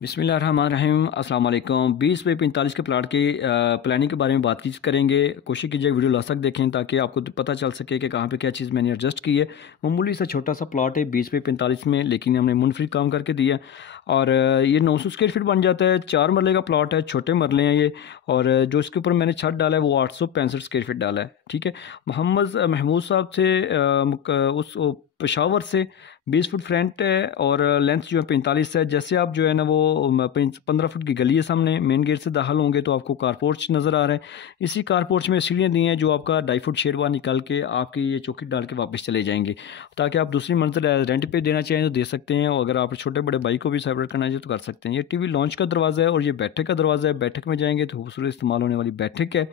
बिस्मिल्लाहिर्रहमानिर्रहीम अस्सलाम वालेकुम। 20 बाई 45 के प्लाट की प्लानिंग के बारे में बात करेंगे। कोशिश कीजिए वीडियो लास्ट तक देखें ताकि आपको तो पता चल सके कि कहाँ पे क्या चीज़ मैंने एडजस्ट की है। मामूली सा छोटा सा प्लाट है 20 बाई 45 में, लेकिन हमने मुनफरिद काम करके दिया और ये 900 स्क्वायर फीट बन जाता है। 4 मरले का प्लाट है, छोटे मरले हैं ये। और जो इसके ऊपर मैंने छत डाला है वो 865 स्क्वायर फीट डाला है। ठीक है। मोहम्मद महमूद साहब से उस पेशावर से 20 फुट फ्रंट है और लेंथ जो है 45 है। जैसे आप जो है ना वो 15 फुट की गली है सामने, मेन गेट से दाखिल होंगे तो आपको कार पोर्च नज़र आ रहा है। इसी कार पोर्च में सीढ़ियाँ दी हैं जो आपका 2.5 फुट शेरवा निकाल के आपकी ये चौकी डाल के वापस चले जाएंगे, ताकि आप दूसरी मंजिल रेंट पे देना चाहें तो दे सकते हैं, और अगर आप छोटे बड़े भाई को भी सेपरेट करना चाहिए तो कर सकते हैं। ये टीवी लॉन्च का दरवाज़ा है और ये बैठक का दरवाज़ा है। बैठक में जाएंगे तो खूबसूरत इस्तेमाल होने वाली बैठक है।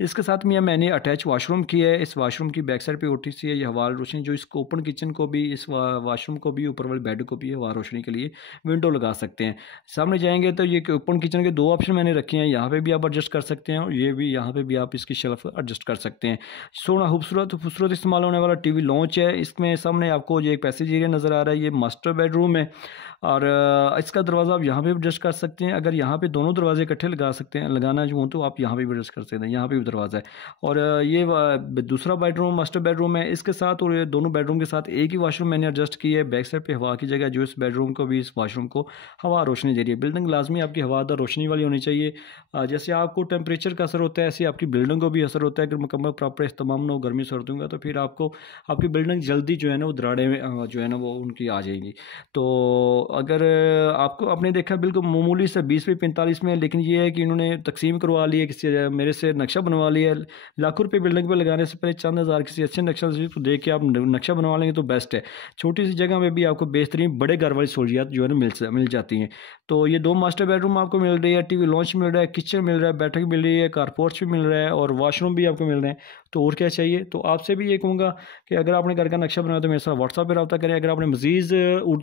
इसके साथ में मैंने अटैच वाशरूम किया है। इस वाशरूम की बैक साइड पे OTC है। ये हवा रोशनी जो इसको ओपन किचन को भी, इस वाशरूम को भी, ऊपर वाले बेड को भी हवा रोशनी के लिए विंडो लगा सकते हैं। सामने जाएंगे तो ये ओपन किचन के 2 ऑप्शन मैंने रखे हैं। यहाँ पे भी आप एडजस्ट कर सकते हैं और ये भी, यहाँ पे भी आप इसकी शेल्फ एडजस्ट कर सकते हैं। सोना खूबसूरत इस्तेमाल होने वाला टीवी लॉन्च है। इसमें सामने आपको जो एक पैसेज एरिया नज़र आ रहा है, ये मास्टर बेडरूम है और इसका दरवाज़ा आप यहाँ पे भी एडजस्ट कर सकते हैं। अगर यहाँ पे दोनों दरवाजे इकट्ठे लगा सकते हैं, लगाना जो हो तो आप यहाँ पे भी एडजस्ट कर सकते हैं। यहाँ पे भी दरवाज़ा है और ये दूसरा बेडरूम मास्टर बेडरूम है इसके साथ, और ये दोनों बेडरूम के साथ एक ही वाशरूम मैंने एडजस्ट की है। बैक साइड पे हवा की जगह जो इस बेडरूम को भी, इस वाशरूम को हवा रोशनी दे रही है। बिल्डिंग लाजमी आपकी हवादार रोशनी वाली होनी चाहिए। जैसे आपको टेम्परेचर का असर होता है ऐसे आपकी बिल्डिंग को भी असर होता है। अगर मुकम्मल प्रॉपर इस्तेमाल ना हो, गर्मी सर्द होगा तो फिर आपको आपकी बिल्डिंग जल्दी जो है ना वो दराड़े में जो है ना वो उनकी आ जाएंगी। तो अगर आपको आपने देखा बिल्कुल मामूली से 20 बाई 45 में, लेकिन ये है कि इन्होंने तकसीम करवा ली है, किसी मेरे से नक्शा बनवा लिया है। लाखों रुपये बिल्डिंग पे लगाने से पहले चंद हज़ार किसी अच्छे नक्शा को देख के आप नक्शा बनवा लेंगे तो बेस्ट है। छोटी सी जगह में भी आपको बेहतरीन बड़े घर वाली सहूलियात जो है ना मिल जाती हैं। तो ये 2 मास्टर बेडरूम आपको मिल रही है, टीवी लॉन्च मिल रहा है, किचन मिल रहा है, बैठक मिल रही है, कार पोर्च भी मिल रहा है और वाशरूम भी आपको मिल रहे हैं। तो और क्या चाहिए। तो आपसे भी ये कहूँगा कि अगर आपने घर का नक्शा बनाया तो मेरे साथ व्हाट्सएप पर रब्ता करें। अगर आपने मज़ीद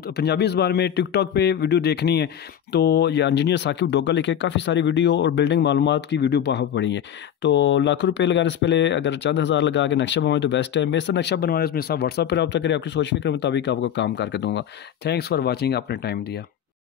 पंजाबी ज़बान में टिकटॉक पे वीडियो देखनी है तो ये इंजीनियर साकिब डोगा लिखे काफ़ी सारी वीडियो और बिल्डिंग मालूमात की वीडियो वहाँ पड़ी है। तो लाखों रुपये लगाने से पहले अगर चंद हज़ार लगा के नक्शा बनवाए तो बेस्ट है। मेरे से नक्शा बनवाने से मेरे साथ व्हाट्सएप पर रब्ता करें। आपकी सोच फिक्र के मुताबिक आपको काम करके दूँगा। थैंक्स फॉर वॉचिंग, आपने टाइम दिया।